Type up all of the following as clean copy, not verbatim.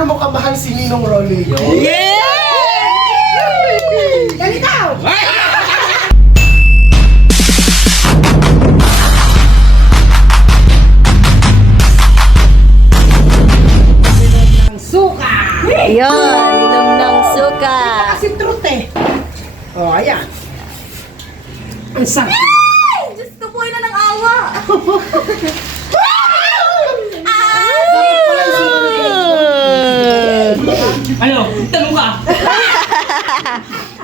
Gaano mo kamahal si Ninong Rolly? Yeah! Ganito! Ng suka! Ayun, inom ng suka. Kasi truth eh. Oh, ayan. Ang sarap. Diyos ko po, na ng awa. Ano? Tanong ka.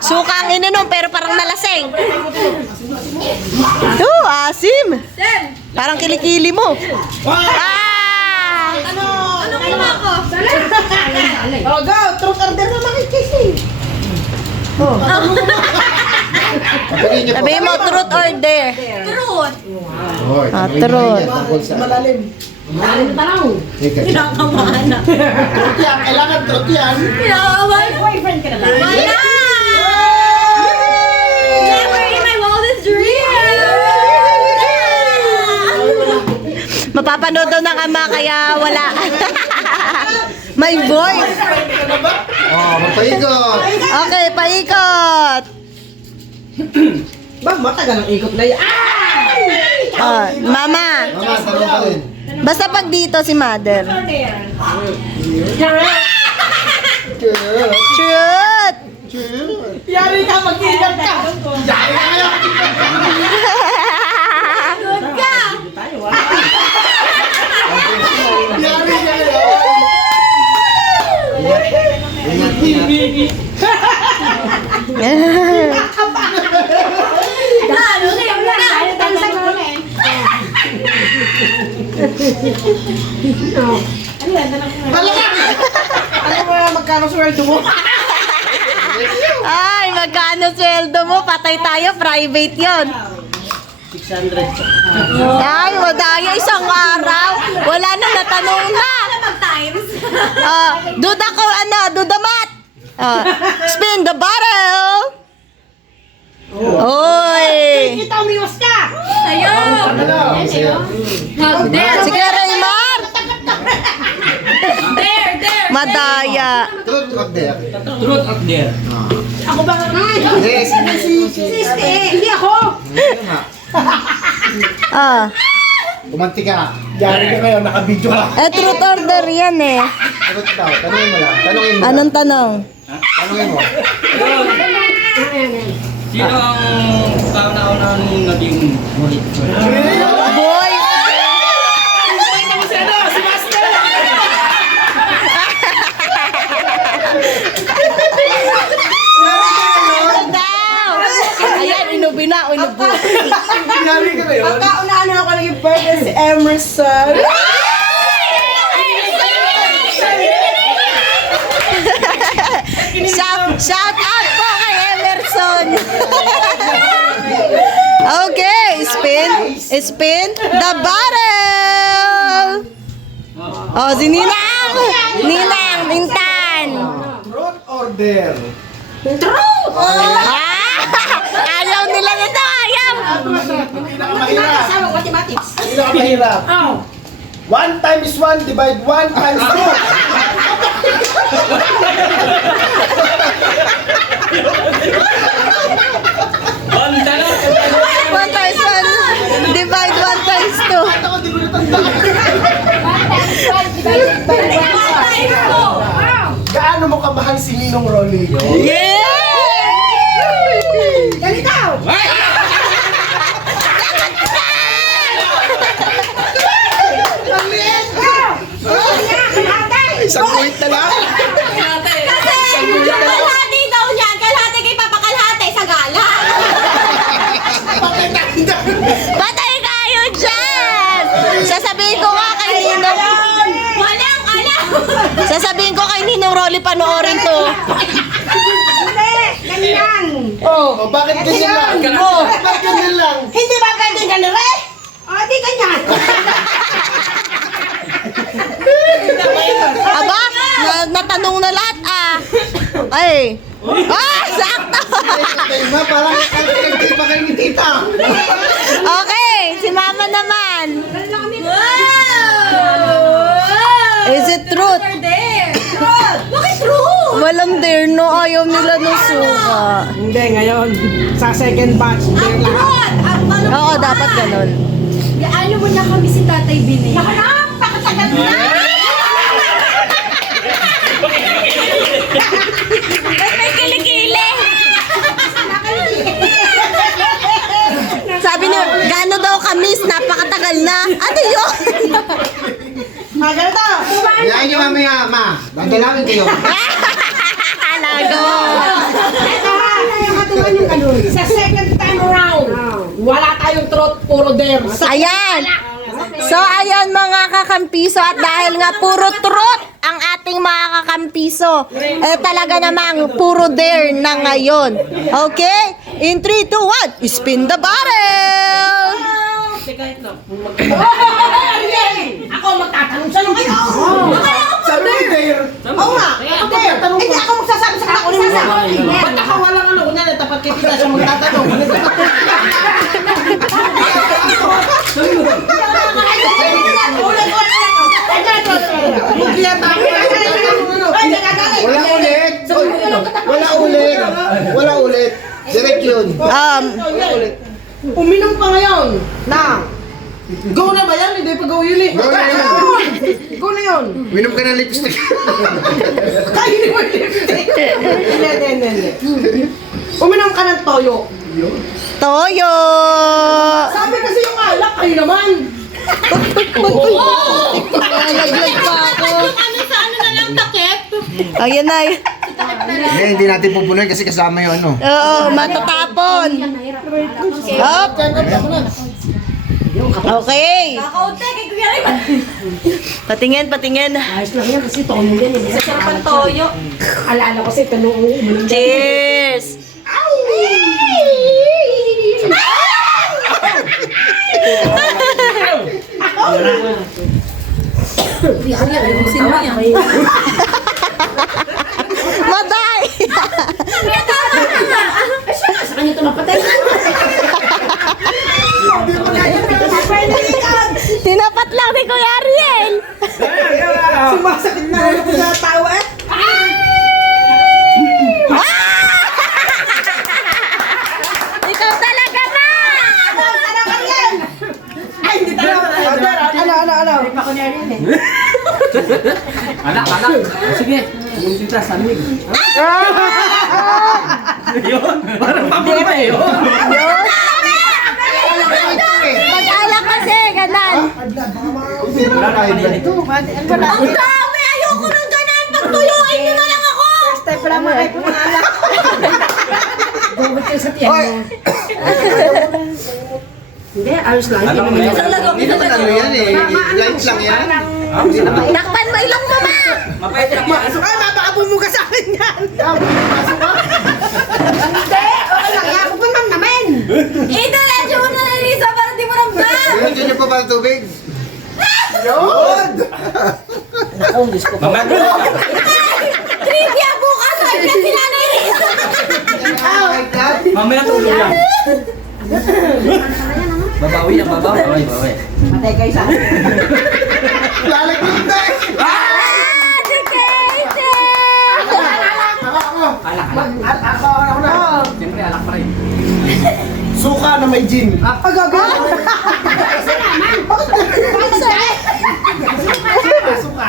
Suka ang ininom pero parang nalaseng. Asim. Sen, Parang kilikili mo. Ah! ano ginawa ko? Oh, go! Truth order naman kay Casey. Sabihin mo, truth or dare? Truth. Truth. Malalim. Kinakabahan na. Truth yan. Kailangan truth yan. Kinakabahan na. Boyfriend ka na ba? Wala! Never in my wildest dream! Mapapanood daw ng ama kaya wala. May voice. Magpaikot. Okay, paikot. Ba, matagal ang ikot na yan. Mama. Mama, tanong ka rin. Basta pag dito si mother. Truth. Yari ka, mag-iigat ka. Good ka! Yari ka yun. Lalo na yung na! Ano mo, magkano sweldo mo? Ay, magkano sweldo mo? Patay tayo, private yon. 600. Ay, madaya isang araw. Wala na, natanong na. Ano mag-times? Duda ko, duda mat. Spin the bottle. Oy. Kita, umiwas ka! Sa'yo! How dare! Sige, Raymar. Dare! Madaya. Truth or dare? Truth or dare? Ako ba nga? Yes. Hindi ako! Kumanti ka. Yari ka ngayon. Nakabidyo ka. Truth order yan eh. Truth daw. Tanungin mo lang. Tanungin mo. Anong tanong? Tanungin mo. Sino ang kauna-una nung naging mulit? Boy. Daw. Ayan, inubi na, inubo. Yari ka ngayon. Pagkaunaan ako naging birthday si Emerson. Shout out po kay Emerson. Okay, spin the bottle. Oh, si Ninang. Ninang, Nintan. Truth or dare? Ayaw nila nito, ayaw. Pinakamahirap. Kasama mathematics. Pinakamahirap. 1 times 1 divide 1 times Banda na! 1 times 1 divide 1 times 2. 2. Ako di ko natandaan. Gaano mo kamahal si Ninong Rolly? Yeah! Ganito! Isang kuwit na lang. Kalahati daw niya, kalahati kay papakalahati sa gala. Patay kayo dyan! Sasabihin ko nga kay Ninong... Walang alam. Sasabihin ko kay Ninong Rolly panoorin to. Hindi! Ganyan! Oh, bakit ganyan lang? Oh. Bakit ganyan lang? Hindi ba pwede ganyan rin? O, di ganyan! Aba, natanong na lahat Ay! Sakto! Ma, parang hindi pa kayo ni tita. Okay, si mama naman. Wow! Is it truth? Over there. Walang dare, no? Ayaw nila ng suka. Hindi, ngayon. Sa second batch, hindi lang. Oo, dapat ganun. Ano mo na kami si Tatay Bini? Nakanap! Pakatagal na! Ba't may kilikili? Sabi niyo, gano'n daw kamis, napakatagal na. Ano yun? Ganito. Yan yung mamaya, ma. Dadalawin kayo. Lago. Ito ha, yung katuwan yung ganun. Sa second time around, wala tayong truth, puro dare. Ayan. So, ayan mga kakampiso. At dahil nga puro truth ang ating mga kakampiso, eh talaga namang puro dare na ngayon. Okay? In 3, 2, 1, spin the bottle! Ako magtatanong sa nung ito. Sabi ko, Dare. Oo nga. Hindi ako magsasabi sa ako nila. Ba't ako walang ano? Kunya, tapat kay tita siya magtatanong. Wala ulit. Wala ulit. Wala ulit. Direct yun. Uminom pa ngayon na. Go na ba yan? Hindi pa go yun eh. Go na yun. Go na yun. Minom ka ng lipstick. Tayo ni mo lipstick. Hindi. Uminom ka ng toyo. Toyo! Sabi kasi yung alak, kayo naman. Nalaglag pa ako. Ano sa ano na lang takip? Ayan na. Hindi natin pupunoy kasi kasama yung ano. Oo, matatapon. Up. Okay. Kakaunti kay Kuya Raymond. Patingin. Ayos lang yan kasi tono yan eh. Sa sarapang toyo. Alala ko kasi tanong uminom. Cheers! Maday! Sa kanya ito napatay. Tinapat lang ni Kuya Ariel. Sumasakit na ako sa tawa eh. Ikaw talaga, ma! Ay, hindi talaga. Ano? Hindi pa ko niya rin eh. Anak. Sige. Yung tita, sanig. Yun. Parang pamilya yun. Mag-alak kasi, ganan. Wala na kanina ito. Ang dami! Ayoko nang ganun! Pagtuyuin niyo na lang ako! First time pala mga kayo pumalak. Gumot kayo sa tiyan mo. Hindi, ayos lang. Alam mo yan. Hindi naman ano yan eh. Light lang yan. Takpan mo ilong mo, ma! Mapait lang yan. Ay, mapakabong mo ka sa akin yan. Hindi, okay lang yan. Huwag naman naman. Idiretso mo na lang, Lisa, para di mo ramdam! Ilan dyan yung pa para tubig? Yun! Mamaya. Trivia bukas! Ay, kasi nanay Lisa! Mamaya tulog yan. Babawi. Matay kayo sa akin. Lalagyan tayo! Siyempre, alak pa rin. Suka na may gin. Suka!